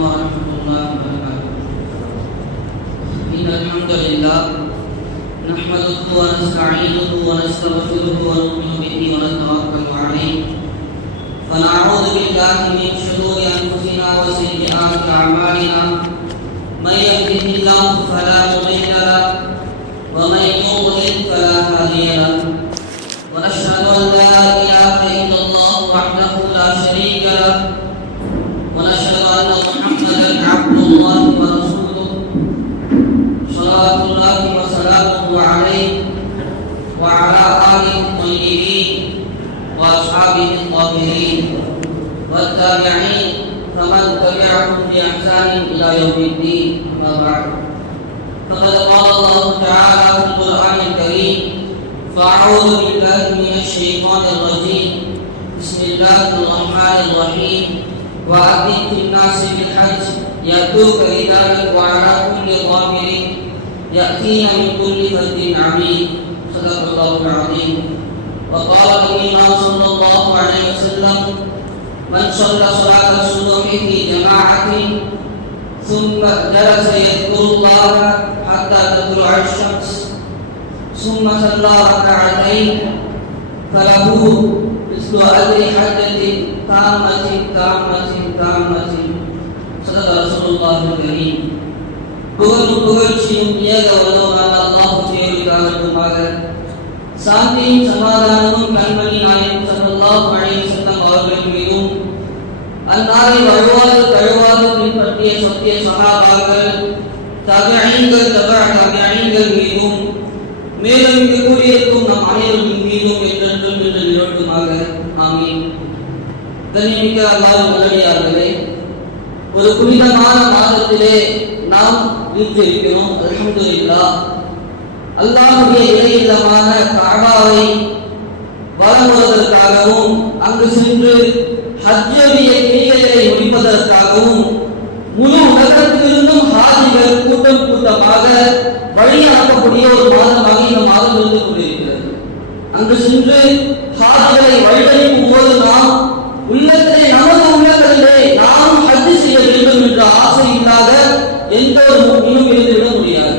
ورحمة الله وبركاته. إن الحمد لله نحمده ونستعينه ونستغفره ونؤمن به ونتوكل عليه فنعوذ بالله من شرور أنفسنا وسيئات أعمالنا من يهده الله فلا مضل له ومن يضلل فلا هادي له ونشهد أن لا إله إلا الله وحده لا شريك له ونشهد أن محمدا عبد الله ورسوله صلوات الله وسلامه عليه وعلى آله الطيبين وأصحابه الطاهرين والتابعين فمن تبعهم بإحسان إلى يوم الدين. أما بعد فقد قال الله تعالى في القرآن الكريم: فأعوذ بالله من الشيطان الرجيم بسم الله الرحمن الرحيم وأذن في الناس بالحج يأتوك رجالا وعلى كل ضامر يأتين من كل فج عميق. صدق الله العظيم. وقال نبينا صلى الله عليه وسلم: من صلى صلاة الصبح في جماعة ثم جلس يذكر الله حتى تطلع الشمس ثم صلى ركعتين فله مثل أجر حجة تامة تامة تامة. صدق رسول الله الكريم. புகழ்ச்சியும் ஏக வல்லவனான அல்லாஹ்வுடைய பெயருக்காக சாந்தியும் சமாதானமும் கண்மணி நாயகம் ஸல்லல்லாஹு அலைஹி வஸல்லம் அவர்கள் மீதும் அன்னாரை வழுவாது தழுவாது பின்பற்றிய சத்திய சஹாபாக்கள் தபிஈன்கள் தபிஈன்கள் மீதும் மேலும் இங்கு கூடியிருக்கும் நம் அனைவரின் மீதும் என்றென்றும் என்று நிகழ்த்துமாக. ஆமீன். கண்ணியமிக்க அல்லாஹ்வின் நல்லடியார்களே, ஒரு புனிதமான மாதத்திலே நாம் வீற்றிருக்கிறோம். அல்ஹம்துலில்லாஹ். அல்லாஹ்வுடைய இறையில்லமான கஅபாவை வளமுவதற்காகவும் அங்கு சென்று ஹஜ்ஜுடைய கிரியைகளை முடிப்பதற்காகவும் முழு உலகத்திலிருந்தும் ஹாஜிகள் கூட்டம் கூட்டமாக வழியாக்கக்கூடிய ஒரு மாதமாக இந்த மாதம் இருந்து கொண்டிருக்கிறது. அங்கு சென்று ஹாஜிகளை வழிபடிக்கும் போது நாம் உள்ளத்திலே நமது உள்ளங்களிலே நாம் ஹஜ் செய்ய வேண்டும் என்ற ஆசை இல்லாத எந்த ஒரு முஸ்லிமும் இருந்துவிட முடியாது.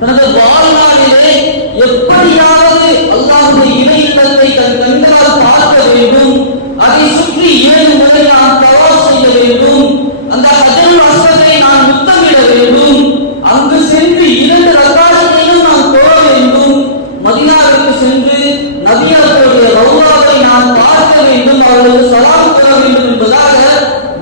தனது வாழ்நாளிலே எப்படியாவது அல்லாஹ்வுடைய இறை இல்லத்தை தன் கண்களால் பார்க்க வேண்டும், அதை சுற்றி 7 முறை நாம் தவாஃப் செய்ய வேண்டும், அந்த ஹஜ்ருல் அஸ்வதை நாம் முத்தமிட வேண்டும், அங்கு சென்று 2 ரக்காத்தையும் நாம் தொழ வேண்டும், மதீனாவுக்கு சென்று நபியர்களுடைய ரௌலாவை நாம் பார்க்க வேண்டும், அவர்களுக்கு சலாம் தர வேண்டும் என்பதாக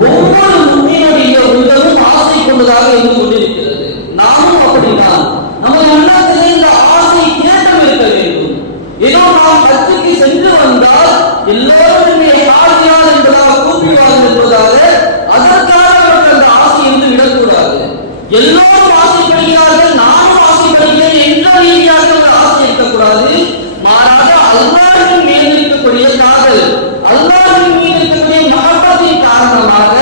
ஒவ்வொரு முஸ்லிமுடைய உள்ளமும் ஆசை கொண்டதாக இருந்து கொண்டிருக்கிறது. நாமும் அப்படித்தான். நமது உள்ளத்திலே இந்த ஆசை தேட்டம் இருக்க வேண்டும். ஏதோ நாம் ஹஜ்ஜுக்கு சென்று வந்தால் எல்லோருமே ஹாஜியார் என்பதாக கூப்பிடுவார்கள் என்பதாக அதற்காக அவர்கள் அந்த ஆசை இருந்து விடக்கூடாது. எல்லோரும் ஆசைப்படுகிறார்கள், நானும் ஆசைப்படுகிறேன் என்ற ரீதியாக ஆசை இருக்கக்கூடாது. மாறாக அல்லாஹ்வின் மீது இருக்கக்கூடிய காதல், அல்லாஹ்வின் மீது இருக்கக்கூடிய மஹப்பத்தின் காரணமாக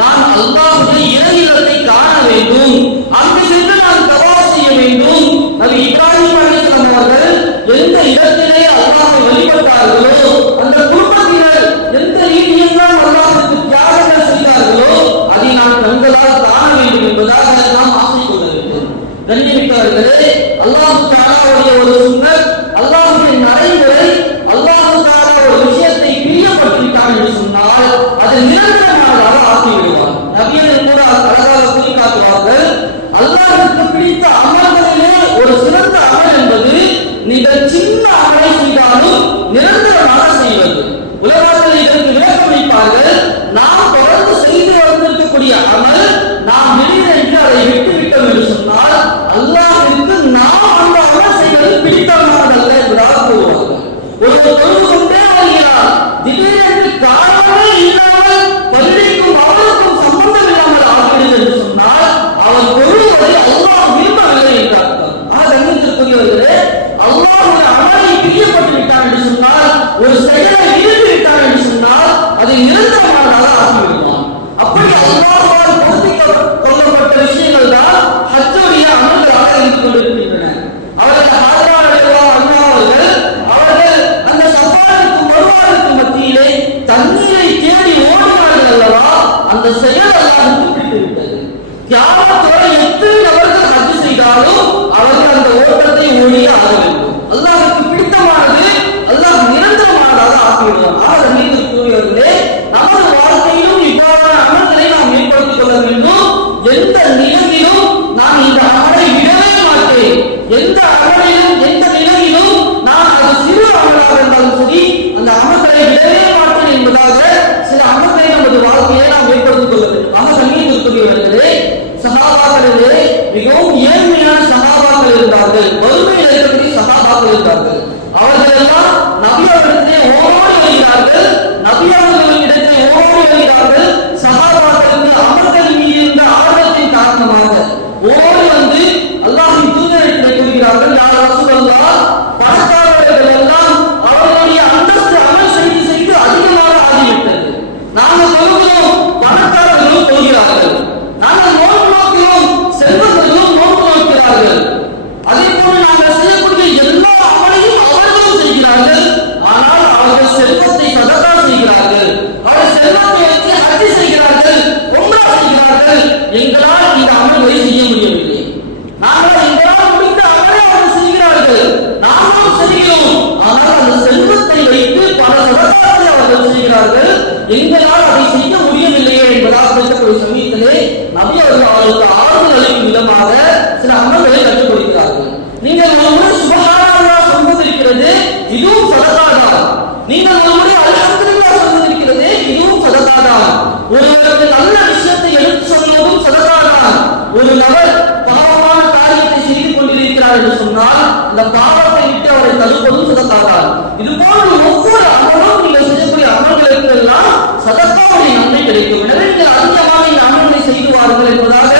நான் அல்லாஹ்வுடைய இறை இல்லத்தை காண வேண்டும், அங்கு சென்று நான் தவாஃப் செய்ய வேண்டும். நபி இப்ராஹிம் அலைஹிஸ்ஸலாம் அவர்கள் எந்த இடத்திலே அல்லாஹ்வை வழிபட்டார்களோ, அந்த குடும்பத்தினர் எந்த ரீதியில் தான் அல்லாஹ்வுக்கு தியாகங்கள் செய்தார்களோ அதை நான் கண்களால் காண வேண்டும் என்பதாக நாம் ஆசை கொள்ள வேண்டும். கண்ணியமிக்கவர்களே, அல்லாஹ் தஆலாவுடைய ஒரு சுன்னத், அல்லாஹ்வுடைய நடைமுறை, அல்லாஹ் தஆலா ஒரு விஷயத்தை பிரியப்பட்டிருக்கான் என்று சொன்னால் அது நிரந்தரமானதாக ஆக்கிவிடுவார். நபியர்கள் கூட அழகாக கூறி காட்டுவார்கள், அல்லாஹ்வுக்கு பிடித்த அமல்களிலே ஒரு சிறந்த அமல் என்பது நீங்கள் சின்ன அமலை செய்தாலும் நிரந்தரமாக செய்வது. உலகத்தில் இதற்கு விளக்கம் அளிப்பார்கள். நாம் தொடர்ந்து செய்து வந்திருக்கக்கூடிய அமல் நாம் திடீரென்று அதை விட்டுவிட்டோம் என்று சொன்னால் அல்லாஹ்விற்கு நாம் அந்த அமல் செய்வது பிடித்தமானதல்ல என்பதாக கூறுவார்கள். ஒரு தொழுது கொண்டே வருகிறார், திடீரென்று காரணமே இல்லாமல் பள்ளிக்கும் அவருக்கும் சம்பந்தம் இல்லாமல் ஆகிறது என்று சொன்னால் அவர் தொழுவதை அல்லாஹ் விரும்பவில்லை என்றார். கண்ணியத்திற்குரியவர்களே, அல்லாஹ்வுடைய அமலை பிரியப்பட்டு விட்டார் என்று சொன்னால், ஒரு செயலை இருந்து விட்டார் என்று சொன்னால் அதை நிரந்தரமானதாக ஆகிவிடுவான். அப்படி அல்லாஹ்வால் பொருத்திக் கொள்ளப்பட்ட விஷயங்கள் தான் ஹஜ்ஜுடைய அமல்களாக இருந்து கொண்டிருக்கின்றன. அவர்கள் ஹாஜியார் ரலியல்லாஹு அன்ஹு அவர்கள் அந்த சஃபாவுக்கும் மர்வாவுக்கும் மத்தியிலே தண்ணீரை தேடி ஓடினார்கள் அல்லவா, அந்த செயல் அல்லாஹ்வுக்கு பிடித்து ஆர்வத்தோட எத்தனை நபர்கள் ஹஜ் செய்தாலும் அவர்கள் அந்த ஓட்டத்தை ஓடியே ஆக வேண்டும். அல்லாஹ்வுக்கு பிடித்தமானது அல்லாஹ் நிரந்தரமானதாக ஆக்கிவிடுவான். ஆக நீதிக்குரியவர்களே, நமது வாழ்க்கையிலும் இவ்வாறான அமல்களை நாம் மேம்படுத்திக் கொள்ள வேண்டும். எந்த நிலையிலும் நான் இந்த அமலை விடவே மாட்டேன். எந்த அமலிலும் எந்த நிலையிலும் நான் அது சிறு அமலாக இருந்தாலும் சரி அந்த அமல்களை விடவே மாட்டேன் என்பதாக சில அமல்களை நமது வாழ்க்கையை நாம் ஏற்படுத்திக் கொள்ள வேண்டும். ஆக கண்ணியத்திற்குரியவர்களே, சஹாபாக்களிலே மிகவும் ஏழ்மையான சஹாபாக்கள் இருந்தார்கள், வறுமையில் இருக்கக்கூடிய சஹாபாக்கள் இருந்தார்கள். அவர்கள் எல்லாம் நபி அவர்களிடத்திலே ஓடி வருகிறார்கள், நபி அவர்களிடத்திலே ஓடி வருகிறார்கள். சஹாபாக்களுக்கு அமல்கள் மீது இருந்த ஆர்வத்தின் காரணமாக ஓடி வந்து அல்லாஹ்வின் தூதரிடத்திலே கூறுகிறார்கள், யா ரசூலல்லாஹ், பணக்காரர்கள் எல்லாம் அவர்களுடைய அந்தஸ்து அமல் செய்து செய்து அதிகமாக ஆகிவிட்டது. நாங்கள் சொல்கிறோம், பணக்காரர்களும் சொல்கிறார்கள். நாங்கள் நோன்பு நோக்கிறோம், செல்வந்தர்களும் நோன்பு நோக்கிறார்கள். அதே போல நாங்கள் செய்யக்கூடிய எல்லா அமலையும் அவர்களும் செய்கிறார்கள். ஆனால் அவர்கள் செல்வத்தை சதகா செய்கிறார்கள், அவர்கள் செல்வத்தை வச்சு ஹஜ் செய்கிறார்கள், உம்ரா செய்கிறார்கள். எங்களால் இந்த அமல்களை செய்ய முடியவில்லை. நாங்கள் எங்களால் முடிந்த அமலை அவர்கள் செய்கிறார்கள், நாங்களும் செய்கிறோம். ஆனால் அந்த செல்வத்தை வைத்து பல சதகாக்களை அவர்கள் செய்கிறார்கள், எங்களால் அதை செய்ய முடியவில்லையே என்பதாக பேசக்கூடிய சமயத்திலே நபி அவர்கள் அவர்களுக்கு ஆறுதல் அளிக்கும் விதமாக சில அமல்களை கற்றுக் கொடுக்கிறார்கள். நீங்கள் ஒரு முறை சுப்ஹானல்லாஹ் சொல்வதிருக்கிறது, இதுவும் சதகாதான். நீங்கள் ஒரு முறை அல்ஹம்துலில்லாஹ் சொல்வதிருக்கிறது, இதுவும் சதகாதான். ஒருவருக்கு நல்ல விஷயத்தை எடுத்து சொல்வதும் சதகாதான். ஒரு நபர் பாவமான காரியத்தை செய்து கொண்டிருக்கிறார் என்று சொன்னால் அந்த பாவத்தை விட்டு அவரை தடுப்பதும் சதகாதான். இது போன்ற ஒவ்வொரு அமலும் நீங்கள் செய்யக்கூடிய அமல்களுக்கு எல்லாம் சதகாவுடைய நன்மை கிடைக்கும். எனவே நீங்கள் அதிகமாக இந்த அமல்களை செய்துவார்கள் என்பதாக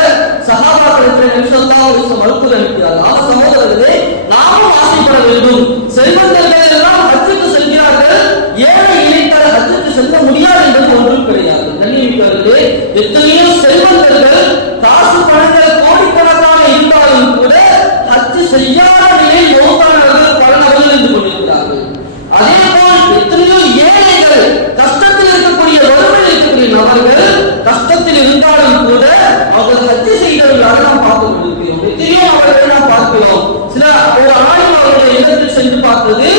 சஹாபாக்களுக்கு நபி ஸல்லல்லாஹு அலைஹி வஸல்லம் வற்புறுத்தி அளிக்கிறார்கள். ஆக சகோதரர்களே, நாமும் ஆசைப்பட வேண்டும். செல்வந்தர்கள் எல்லாம் ஹஜ்ஜுக்கு செல்கிறார்கள், ஏழை இளைஞர் ஹஜ்ஜுக்கு செல்ல முடியாது என்பது ஒன்றும் கிடையாது. கண்ணியமிக்கவர்களே, எத்தனையோ செல்வந்தர்கள் காசு பணங்கள் கோடிக்கணக்காக இருந்தாலும் கூட ஹஜ் செய்யாத நிலையில் யோகானவர்கள் பல நபர்கள் இருந்து கொண்டிருக்கிறார்கள். அதே போல் எத்தனையோ ஏழைகள், கஷ்டத்தில் இருக்கக்கூடிய வறுமையில் இருக்கக்கூடிய நபர்கள் கஷ்டத்தில் இருந்தாலும் கூட அவர்கள் ஹஜ் செய்தவர்களாக நாம் பார்த்து கொண்டிருக்கிறோம். எத்தனையோ அவர்களை நாம் பார்க்கிறோம். சில ஒரு ஆணின் அவருடைய இடத்தில் சென்று பார்த்தது,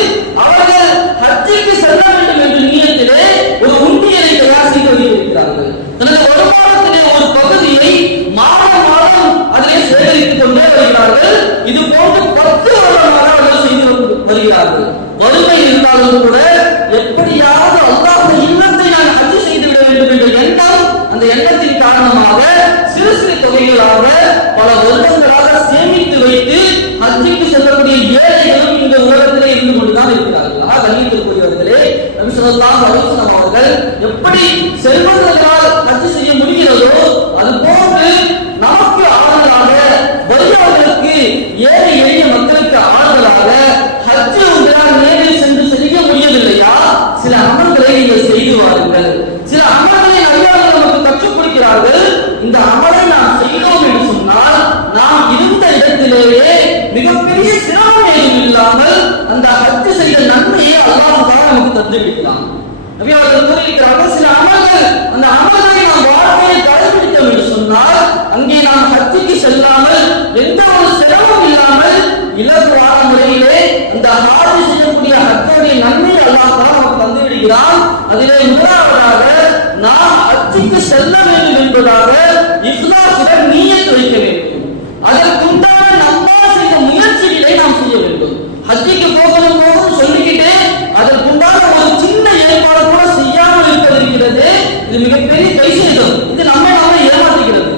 அவர்கள் ஹஜ்ஜுக்கு செல்ல வேண்டும் என்ற நியத்திலே ஒரு உண்டியலை தயார் செய்து வைத்திருக்கிறார்கள். தனது வருமானத்திலே ஒரு பகுதியை மாதம் மாதம் அதிலே சேகரித்துக் கொண்டே வருகிறார்கள். இது போன்று 10 வருடமாக அவர்கள் செய்து வருகிறார்கள். வறுமை இருந்தாலும் கூட எப்படியாவது அல்லாஹ்வுடைய இல்லத்தை நான் ஹஜ் செய்து விட வேண்டும் என்ற எண்ணம், அந்த எண்ணத்தின் காரணமாக சிறு சிறு தொகைகளாக பல வருடங்களாக சேமித்து வைத்து ஹஜ்ஜுக்கு செல்லக்கூடிய ஏழைகளும் இந்த உலகத்திலே இருந்து கொண்டுதான் இருக்கிறார்கள். கண்ணியத்திற்குரியவர்களே, நபி ஸல்லல்லாஹு அலைஹி வஸல்லம் அவர்கள் எப்படி செல்வந்தர்களால் ஹஜ் செய்ய முடிகிறதோ அது போன்று நமக்கு ஆறுதலாக, வறியவர்களுக்கு, ஏழை எளிய மக்களுக்கு ஆறுதலாக ஹஜ் உங்களால் நேரில் சென்று செய்ய முடியவில்லையா, சில அமல்களை நீங்கள் செய்து வாருங்கள். சில அமல்களை நபியவர்கள் நமக்கு கற்றுக் கொடுக்கிறார்கள். இந்த அமலை நாம் செய்தோம் என்று சொன்னால் நாம் இருந்த இடத்திலேயே மிகப்பெரிய சிரமம் ஏதும் இல்லாமல் அந்த ஹஜ் செய்த நன்மையை அல்லாஹ் தான் நமக்கு தந்துவிடலாம். நபியவர்கள் கூறியிருக்கிறார்கள், சில அமல்கள், அந்த அமல்களை நாம் வாழ்க்கையை கடைபிடித்தோம் என்று சொன்னால் அங்கே நாம் ஹஜ்ஜுக்கு செல்லாமல் எந்த ஒரு சிரமம் இல்லாமல் இலகுவான முறையிலே அந்த ஹஜ் செய்யக்கூடிய ஹஜ்ஜுடைய நன்மையை அல்லாஹ் தான் நமக்கு தந்து விடுகிறான். அதிலே முதலாவதாக நாம் ஹஜ்ஜுக்கு செல்ல வேண்டும் என்பதாக இக்லாஸுடன் நியத் வைக்க வேண்டும். அதற்குண்டான நம்மால் செய்த முயற்சிகளை நாம் செய்ய வேண்டும். ஹஜ்ஜுக்கு போகணும் போகணும் சொல்லிக்கிட்டே அதற்குண்டான ஒரு சின்ன ஏற்பாடு கூட செய்யாமல் இருப்பது, இது மிகப்பெரிய கைசேதம். இது நம்மை ஏமாற்றுகிறது.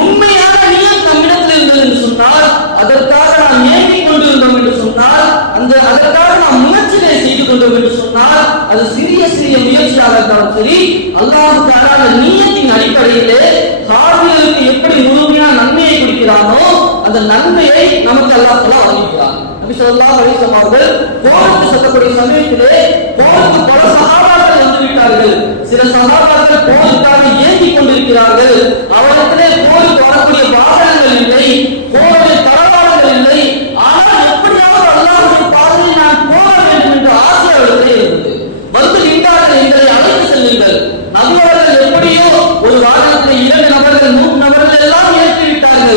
உண்மையான நியத் நம்மிடத்தில் இருந்தது என்று சொன்னால், அதற்காக நாம் ஏங்கிக் கொண்டிருந்தோம் என்று சொன்னால், அதற்காக நாம் முயற்சிகளை செய்து கொண்டோம் என்று சொன்னால், அது சிறிய சிறிய முயற்சியாக இருந்தாலும் சரி, அல்லாஹ் தஆலா நியத்தின் அடிப்படையிலே ஹாஜிகளுக்கு எப்படி முழுமையான நன்மையை கொடுக்கிறானோ அந்த நன்மையை நமக்கு அல்லாஹ் தஆலா வழங்குகிறான். நபி ஸல்லல்லாஹு அலைஹி வஸல்லம் அவர்கள் போருக்கு செல்லக்கூடிய சமயத்திலே போருக்கு பல சஹாபாக்கள் வந்து விட்டார்கள். சில சஹாபாக்கள் போருக்காக ஏங்கிக் கொண்டிருக்கிறார்கள். அவரிடத்திலே போருக்கு வரக்கூடிய வாகனங்கள் இல்லை, போரில் தளவாடங்கள் இல்லை. ஆனால் எப்படியாவது அல்லாஹ்வுடைய பாதையில் நான் போக வேண்டும் என்ற ஆசை அவர்களிடத்திலே இருந்தது. வந்து நின்றார்கள், எங்களை அழைத்து செல்லுங்கள். நபி அவர்கள் எப்படியோ ஒரு வாகனத்தில் 2 நபர்கள் 3 நபர்கள் எல்லாம் ஏற்றி விட்டார்கள்.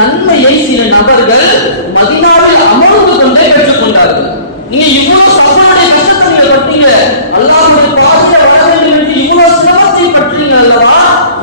நன்மையை சில நபர்கள் மதீனாவில் அமர்ந்து கொண்டே பெற்றுக் கொண்டார்கள். நீங்க இவ்வளவு சஃபருடைய கஷ்டத்தை நீங்க பட்டீங்க, அல்லாஹ்வுடைய பாதையை வர வேண்டும் என்று இவ்வளவு சிரமத்தை பற்றீங்க அல்லவா?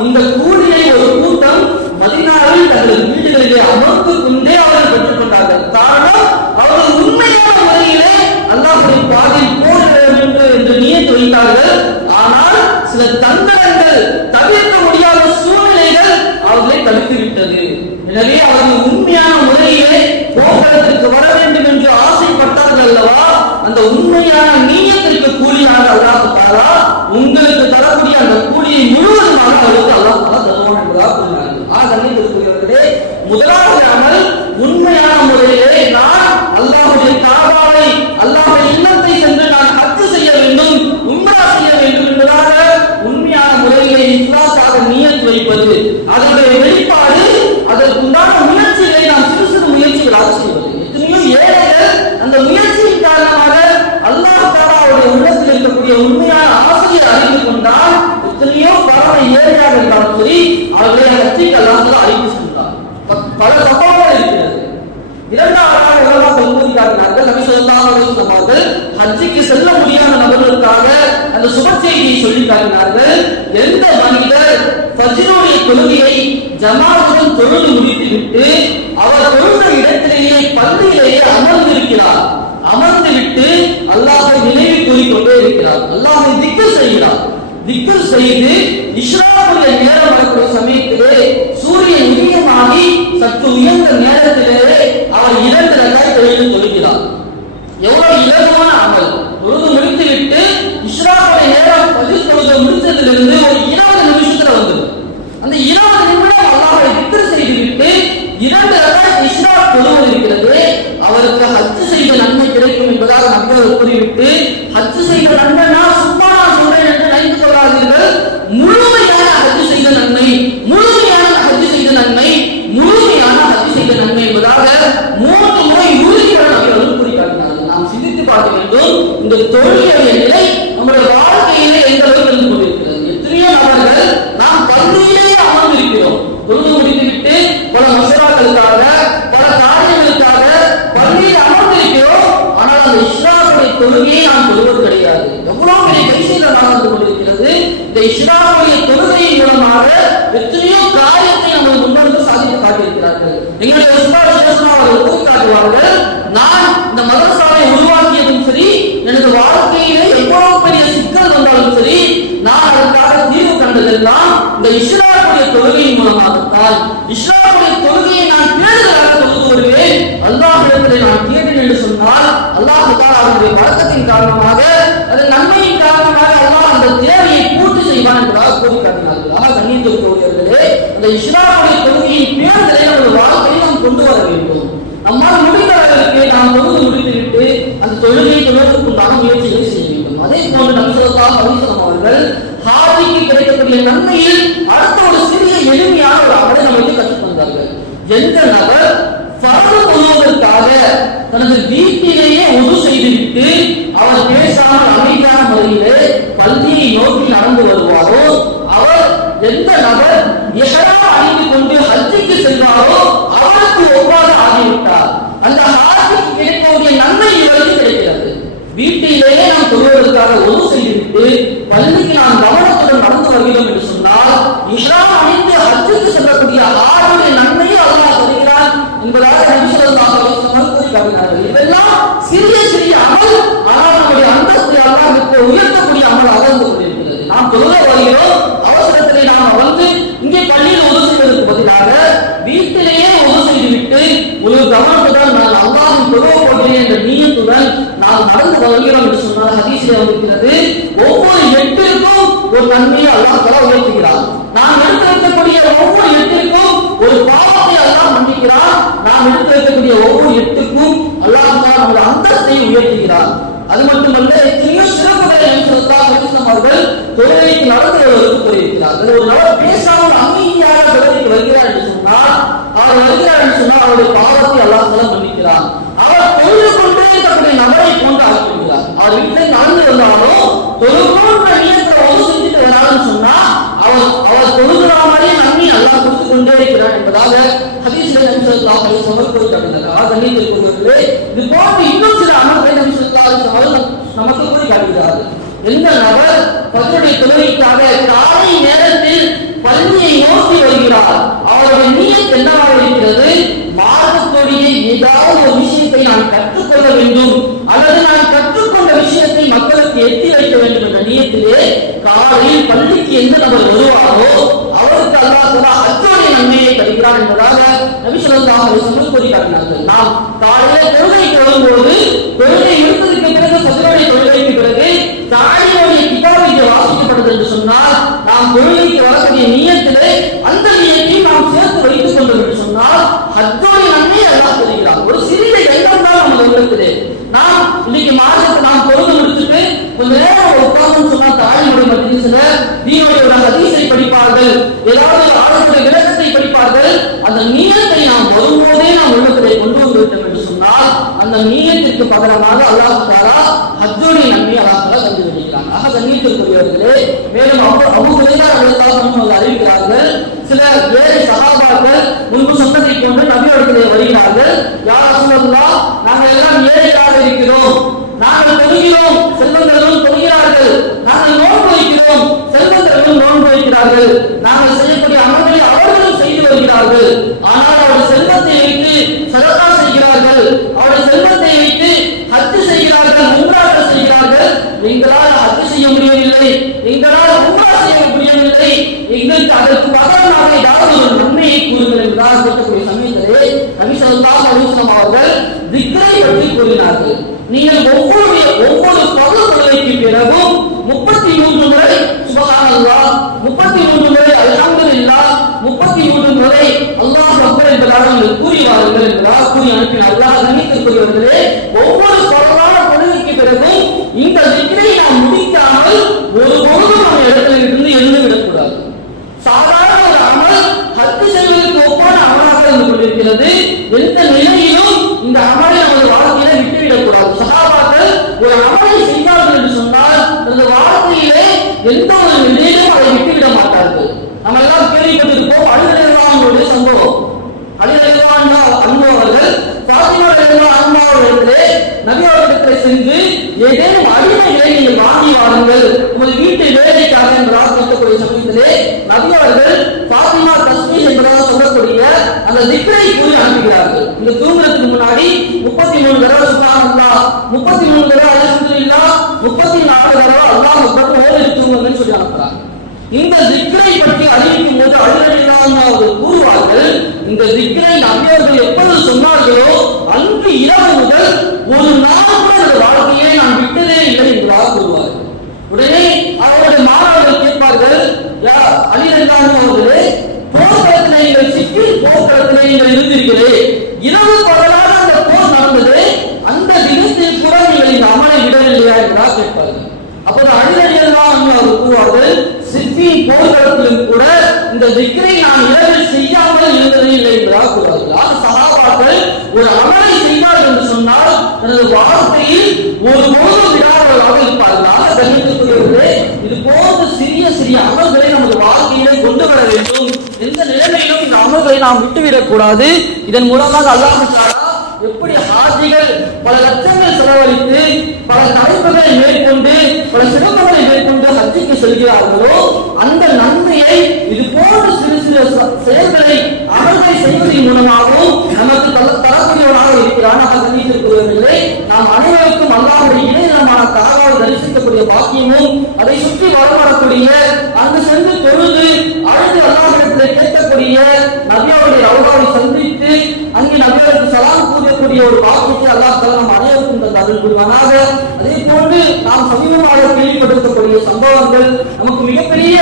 இந்த கூலியை ஒரு கூட்டம் மதீனாவில் தங்கள் வீடுகளிலே அமர்ந்து கொண்டே அவர்கள் பெற்றுக் கொண்டார்கள். காரணம், அவர்கள் உண்மையான முறையிலே அல்லாஹ்வுடைய பாதையில் போக வேண்டும் என்று நியத்து வைத்தார்கள். ஆனால் சில தந்திரங்கள், தவிர்க்க முடியாத சூழ்நிலைகள் அவர்களை தடுத்து விட்டது. எனவே அவர்கள் உண்மையான முறையிலே போகிறதற்கு வர வேண்டும் என்று ஆசைப்பட்டார்கள் அல்லவா? அந்த உண்மையான நீயத்திற்கு கூலியாக அல்லாஹ் தஆலா உங்களுக்கு தரக்கூடிய அந்த கூலியை முழுவதுமாக அவருக்கு அல்லாஹ் தஆலா தருவான் என்பதாக கூறினார்கள். ஆகவே முதலாவது அமல் உண்மையான முறையிலே நான் அல்லாஹ்வுடைய காபாவை, அல்லாஹ்வுடைய இல்லத்தை சென்று நான் ஹஜ் செய்ய வேண்டும், உம்ரா செய்ய வேண்டும் என்பதாக உண்மையான முறையிலே இஸ்லாத்தாக நியத் வைப்பது, அதனுடைய வெளிப்பாடு, அதற்குண்டான முயற்சிகளை நாம் சிறு சிறு முயற்சிகளாக செய்வது. எத்தனையோ ஏழைகள் அந்த முயற்சியின் காரணமாக அல்லாஹ் தஆலாவுடைய உள்ளத்தில் இருக்கக்கூடிய உண்மையான ஆசையை அறிந்து கொண்டால் எத்தனையோ பரம ஏழையாக இருந்தாலும் சரி அவர்களை ஹஜ்ஜுக்கு அல்லாஹ் தஆலா அழைத்து சென்றார். பல சம்பவங்கள் இருக்கிறது. இரண்டாவதாக உலமாக்கள் கூறுகிறார்கள், நபி ஸல்லல்லாஹு அலைஹி வஸல்லம் அவர்கள் ஹஜ்ஜுக்கு செல்ல முடியாத நபர்களுக்காக அந்த சுப செய்தியை சொல்லி காட்டினார்கள். எந்த மனிதர் ஃபஜ்ருடைய தொழுகையை ஜமாத்துடன் தொழுது முடித்துவிட்டு அவர் தொழுத இடத்திலேயே பள்ளியிலேயே அமர்ந்திருக்கிறார், அமர்ந்துவிட்டு அல்லாஹ்வை நினைவு கூறிக்கொண்டே இருக்கிறார், அல்லாஹ்வை திக்ர் செய்கிறார், திக்ர் செய்து இஷ்ராக்குடைய நேரம் வரக்கூடிய சமயத்திலே சூரியன் உதயமாகி சற்று உயர்ந்த நேரத்திலே அவர் 2 ரக்காத் தொழுகிறார். எவ்வளவு இலகுவான அமல்! தொழுது முடித்துவிட்டு இஷ்ராக்குடைய நேரம் ஃபஜ்ர் தொழுகை முடித்ததிலிருந்து ஒரு 20 நிமிஷத்துல வந்தது. அந்த 20 நிமிடம் அல்லாஹ்வை திக்ர் செய்துவிட்டு 2 ரக்காத் இஷ்ராக் தொழுவது இருக்கிறது, அவருக்கு ஹஜ் செய்த நன்மை கிடைக்கும் என்பதாக நபிகள் கூறிவிட்டு, ஹஜ் செய்த நன்மைனா சும்மா நான் சொல்றேன் என்று நினைத்து கொள்ளாதீர்கள், முழுமையான ஹஜ் செய்த நன்மை, முழுமையான ஹஜ் செய்த நன்மை, முழுமையான ஹஜ் செய்த நன்மை என்பதாக 3 முறை உறுதியுடன் நபிகள் கூறி காட்டினார்கள். நாம் சிந்தித்து பார்க்க வேண்டும், இந்த தொழுகையுடைய நிலை நம்முடைய வாழ்க்கையிலே எந்த அளவுக்கு இருந்து கொண்டிருக்கிறது. எத்தனையோ நபர்கள் நாம் பள்ளியிலேயே அமர்ந்திருக்கிறோம், தொழுது முடித்துவிட்டு பல மசராக்களுக்காக, பல காரியங்களுக்காக பள்ளியில் அமர்ந்திருக்கிறோம், ஆனால் அந்த இஸ்லாமுடைய தொழுகையை நாம் தொழுவது கிடையாது. எவ்வளவு பெரிய கைசீலம் நடந்து கொண்டிருக்கிறது. இந்த இஸ்லாமுடைய தொழுகையின் மூலமாக எத்தனையோ காரியத்தை நமது முன்னோர்கள் சாதித்து காட்டியிருக்கிறார்கள். எங்களுடைய அவர்கள் கூறி காட்டுவார்கள், நான் இந்த மதரசாவை உருவாக்கியதும் சரி, எனது வாழ்க்கையிலே எவ்வளவு பெரிய சிக்கல் வந்தாலும் சரி, நான் அதற்காக தீர்வு கண்டதெல்லாம் இந்த இஸ்லாமுடைய தொழுகையின் மூலமாகத்தான். இஸ்லாமுடைய தொழுகையை நான் பேணுதலாக தொழுது வருவேன், அல்லாஹ்விடத்திலே நான் கேட்டேன் என்று சொன்னால் அல்லாஹ் தஆலா அவருடைய வழக்கத்தின் காரணமாக, அதன் நன்மையின் காரணமாக அல்லாஹ் அந்த தேவையை பூர்த்தி செய்வான் என்பதாக கூறி காட்டினார்கள். ஆனால் கண்ணியத்திற்குரியவர்களே, அந்த இஸ்லாமுடைய தொழுகையின் பேணுதலை நமது வாழ்க்கையில் நாம் கொண்டு வர வேண்டும். நம்மால் முடிந்த அளவிற்கு நாம் தொழுது முடித்துவிட்டு அந்த தொழுகையை தொடர்வதற்குண்டான முயற்சிகளை செய்ய வேண்டும். அதே போன்று நபி ஸல்லல்லாஹு அலைஹி வஸல்லம் அவர்கள் ஹாஜிக்கு கிடைக்கக்கூடிய நன்மையில் அடுத்த ஒரு சிறிய எளிமையான ஒரு அமலை நமக்கு கற்றுத் தந்தார்கள். எந்த நபர் ஃபர்து தொழுவதற்காக தனது வீட்டிலேயே உது செய்துவிட்டு அவர் பேசாமல் அமைதியான முறையிலே பள்ளியை நோக்கி நடந்து வருவாரோ, அவர் எந்த நபர் இஹ்ராம் அணிந்து கொண்டு ஹஜ்ஜுக்கு செல்வாரோ அவருக்கு ஒவ்வாறு ஆகிவிட்டார். அந்த ஹாஜிக்கு கிடைக்கக்கூடிய நன்மை இவருக்கு கிடைக்கிறது. வீட்டிலேயே நாம் தொழுவதற்காக உது செய்துவிட்டு பள்ளிக்கு நாம் கவனத்துடன் நடந்து வருகிறோம் என்று சொன்னால் இஹ்ராம் அணிந்து ஹஜ்ஜுக்கு செல்லக்கூடிய ஹாஜியுடைய நன்மையை அல்லாஹ் தருகிறான் என்பதாக நபி ஸல்லல்லாஹு அலைஹி வஸல்லம் கூறி காட்டினார்கள். இதெல்லாம் சிறிய சிறிய அமல், ஆனால் நம்முடைய அந்தஸ்தை அல்லாஹ்வுக்கு உயர்த்தக்கூடிய அமலாக இருந்து கொண்டிருக்கிறது. நாம் தொழுக வருகிறோம், அவசரத்திலே நாம் வந்து இங்கே பள்ளியில் உது செய்வதற்கு பதிலாக வீட்டிலேயே உது செய்துவிட்டு ஒரு கவனத்துடன் நான் அல்லாஹ்வின் தொழுவ போகிறேன் என்ற நீயத்துடன் நாம் நடந்து வருகிறோம் என்று சொன்னால் ஹதீஸிலே வந்திருக்கிறது, ஒவ்வொரு 8ற்கும் ஒரு நன்மையை அல்லாஹ் தஆலா உயர்த்துகிறார். நாம் எடுத்து வைக்கக்கூடிய ஒவ்வொரு 8ற்கும் ஒரு பாவத்தை அல்லாஹ் மன்னிக்கிறார். நாம் எடுத்து வைக்கக்கூடிய ஒவ்வொரு 8க்கும் அல்லாஹ் தஆலா நம்முடைய அந்தஸ்தை உயர்த்துகிறார். அது மட்டுமல்ல, எத்தனையோ சிறப்புகளை அவர்கள் தொழுகைக்கு நடந்து வருவதற்கு கூறியிருக்கிறார்கள். ஒரு நபர் பேசாமல் அமைதியாக தொழுகைக்கு வருகிறார் என்று சொன்னால், அவர் வருகிறார் என்று சொன்னால் அவருடைய பாவத்தை அல்லாஹ் தஆலா மன்னிக்கிறார். அவர் தொழுது கொண்டே இருக்கக்கூடிய நபரை போன்று ஆக்கிவிடுகிறார். அவர் வீட்டில் நடந்து வந்தாலும் தொழுகோன்ற நியத்தில் ஒரு செஞ்சுட்டு வராதுன்னு சொன்னா அவர் தொழுகிறாமலே நன்மை அல்லாஹ் கொடுத்து கொண்டே இருக்கிறார் என்பதாக ஹதீஸில் ஸல்லல்லாஹு அலைஹி வஸல்லம் குறிப்பிட்டார்கள். கண்ணியத்திற்குரியவர்களே, இது போன்று இன்னும் சில அமல்களை நபி ஸல்லல்லாஹு அலைஹி வஸல்லம் நமக்கு குறிப்பிட்டார்கள். எந்த நபர் ஃபஜ்ருடைய தொழுகைக்காக காலை நேரத்தில் பள்ளியை நோக்கி வருகிறார், அவருடைய நியத் என்னவாக இருக்கிறது? மார்க்கத்துடைய ஏதாவது ஒரு விஷயத்தை நான் கற்றுக்கொள்ள வேண்டும் அல்லது நான் கற்றுக்கொண்ட விஷயத்தை மக்களுக்கு எத்தி வைக்க வேண்டும் என்ற நியத்திலே காலையில் பள்ளிக்கு எந்த நபர் வருவாரோ அவருக்கு அல்லாஹ் தஆலா ஹஜ்ஜுடைய நன்மையை தருகிறார் என்பதாக நபி ஸல்லல்லாஹு அலைஹி வஸல்லம் கூறினார்கள். நாம் காலையில் தொழுகை தொழும்போது தொழுகை முடிந்ததற்கு பிறகு ஃபஜ்ருடைய தொழுகைக்கு பிறகு தாலியுடைய கிதாப் இங்கே வாசிக்கப்படுது என்று சொன்னால் நாம் தொழுகைக்கு வரக்கூடிய நியத்திலே அந்த நியத்தை நாம் சேர்த்து வைத்துக் கொண்டோம் என்று சொன்னால் ஹஜ்ஜுடைய நன்மையை அல்லாஹ் தருகிறார். ஒரு சிறிய எண்ணம் தான் நமக்கு உள்ளது. நாம் இன்னைக்கு மாதத்துக்கு நாம் தொழுது முடிச்சுட்டு கொஞ்ச நேரம் உட்கார்ந்து சொன்னா தாலியுடைய மத்தியில தீனுடைய ஒரு ஹதீஸை படிப்பார்கள், ஏதாவது ஆளுடைய விளக்கத்தை படிப்பார்கள். அந்த நியத்தை நாம் வரும்போதே நாம் உள்ளத்திலே கொண்டு வந்து விட்டோம் என்று சொன்னால் அந்த நியத்திற்கு பகரமாக அல்லாஹ் தஆலா ஹஜ்ஜுடைய நன்மையை அல்லாஹ் தஆலா தந்து விடுகிறார். ஆக கண்ணியத்திற்குரியவர்களே, மேலும் அபூ ஹுரைரா ரலியல்லாஹு அன்ஹு அறிவிக்கிறார்கள், சில ஏழை சஹாபாக்கள் முன்பு சொன்னதை போன்று நபியிடத்திலே வருகிறார்கள். யா ரசூலல்லாஹ், நாங்கள் எல்லாம் ஏழைகளாக இருக்கிறோம், நாங்கள் தொழுகிறோம், செல்வந்தர்களும் தொழுகிறார்கள், நாங்கள் நோன்பு வைக்கிறோம், செல்வந்தர்களும் நோன்பு வைக்கிறார்கள், நாங்கள் செய்யக்கூடிய அமல்களை அவர்களும் செய்து வருகிறார்கள். ஆனால் அவருடைய செல்வத்தை வைத்து சதகா செய்கிறார்கள், அவருடைய செல்வத்தை வைத்து ஹஜ் செய்கிறார்கள், உம்ரா செய்கிறார்கள். எங்களால் ஹஜ் செய்ய முடியவில்லை, எங்களால் உம்ரா செய்ய முடியவில்லை, எங்களுக்கு அதற்கு பகரமாக ஏதாவது ஒரு நன்மையை கூறுங்கள் என்றால் கேட்கக்கூடிய சமயத்திலே நபி ஸல்லல்லாஹு அலைஹி வஸல்லம் அவர்கள் திக்ரை பற்றி கூறினார்கள். நீங்கள் ஒவ்வொரு பகல் தொழுகைக்கு பிறகும் 33 முறை சுப்ஹானல்லாஹ், 33 முறை அல்ஹம்துலில்லாஹ், 33 முறை அல்லாஹ் அக்பர் என்பதாக நீங்கள் கூறி வாருங்கள் என்றார். கூறி அனுப்பினார். அல்லாஹ் கண்ணியத்திற்குரியவர்களே, ஒவ்வொரு பகலான தொழுகைக்கு பிறகும் இந்த திக்ரை நாம் முடிக்காமல் ஒரு பொழுதும் நம்ம இடத்துல இருந்து எழுந்து விடக்கூடாது. சாதாரண ஒரு அமல் ஹஜ் செய்வதற்கு ஒப்பான அமலாக இருந்து கொண்டிருக்கிறது. எந்த நிலையிலும் இந்த அமலை நமது வாழ்க்கையில விட்டுவிடக்கூடாது. சஹாபாக்கள் ஒரு அமலை செய்தார்கள் என்று சொன்னால் அந்த வாழ்க்கையிலே எந்த ஒரு நிலையிலும் அதை விட்டுவிட மாட்டார்கள். நம்ம எல்லாம் கேள்விப்பட்டிருப்போம் அலி ரலியல்லாஹு அன்ஹுடைய சம்பவம். அலி ரலியல்லாஹு அன்ஹு அவர்கள் ஃபாத்திமா ரலியல்லாஹு அன்ஹா அவர்களிடத்திலே நபி அவர்களிடத்திலே சென்று ஏதேனும் அடிமைகளை நீங்கள் வாங்கி வாருங்கள் உங்கள் வீட்டு வேலைக்காக என்றால் கேட்கக்கூடிய சமயத்திலே நபி அவர்கள் ஃபாத்திமா தஸ்பீஹ் என்பதாக சொல்லக்கூடிய அந்த திக்ரை கூறி அனுப்புகிறார்கள். இந்த தூங்குறதுக்கு முன்னாடி 33 தடவை சுப்ஹானல்லாஹ், 33 தடவை அல்ஹம்துலில்லாஹ், 34 தடவை அல்லாஹ் அக்பர் ஓதி தூங்குங்கன்னு சொல்லி அனுப்புறாங்க. இந்த திக்ரை பற்றி அறிவிக்கும் போது அலி ரலியல்லாஹு அன்ஹு அவர்கள் கூறுவார்கள், இந்த திக்ரை நபி அவர்கள் எப்பொழுது சொன்னார்களோ அன்று இரவு முதல் ஒரு நாள் கூட இந்த வாழ்க்கையை நான் விட்டதே இல்லை என்றாக கூறுவார்கள். உடனே அவருடைய மாணவர்கள் கேட்பார்கள், யா அலி ரலியல்லாஹு அன்ஹு அவர்களே, போர்க்களத்திலே நீங்கள் சிக்கி போர்க்களத்திலே நீங்கள் இருந்தீர்களே, இரவு பகலாக அந்த போர் நடந்தது, அந்த தினத்தில் கூட நீங்கள் இந்த அமலை விடவில்லையா என்றால் கேட்பார்கள். அப்போது அலி ரலியல்லாஹு அன்ஹு அவர்கள் கூறுவார்கள், சிஃபீன் போர்க்களத்திலும் கூட இந்த திக்ரை நான் இரவில் செய்யாமல் இருந்ததே இல்லை என்றாக கூறுவார்கள். சஹாபாக்கள் ஒரு அமலை செய்தார்கள் என்று சொன்னால் தனது வாழ்க்கையில் ஒரு பொழுதும் விடாதவர்களாக இருப்பார்கள். கண்ணியத்திற்குரியவர்களே, இது போன்ற சிறிய சிறிய அமல்களை நமது வாழ்க்கையிலே கொண்டு வர வேண்டும். எந்த நிலைமையிலும் இந்த அமல்களை நாம் விட்டுவிடக் கூடாது. இதன் மூலமாக அல்லாஹ் தஆலா எப்படி ஹாஜிகள் பல லட்சங்கள் செலவழித்து பல தலைப்புகளை மேற்கொண்டு பல சிறப்புகளை மேற்கொண்டு ஹஜ்ஜுக்கு செல்கிறார்களோ அந்த நன்மையை இது போன்ற சிறு சிறு செயல்களை அமல்களை செய்வதன் மூலமாகவும் நமக்கு தரக்கூடியவனாக இருக்கிறான். கண்ணியத்திற்குரியவர்களே, நாம் அனைவருக்கும் அல்லாஹ்வுடைய இணையமான காகாவை தரிசிக்கக்கூடிய பாக்கியமும் அதை சுற்றி வரக்கூடிய அங்கு சென்று தொழுது அழுது அல்லாஹ்விடத்தில் கேட்கக்கூடிய நபியாவுடைய ரவுதாவை சந்தித்து அங்கே நபியாவுக்கு சலாம் கூறக்கூடிய ஒரு பாக்கியத்தை அல்லாஹ் தஆலா நம் அனைவருக்கும் தந்து அருள் புரிவானாக. அதே போன்று நாம் சமீபமாக கேள்விப்பட்டிருக்கக்கூடிய சம்பவங்கள் நமக்கு மிகப்பெரிய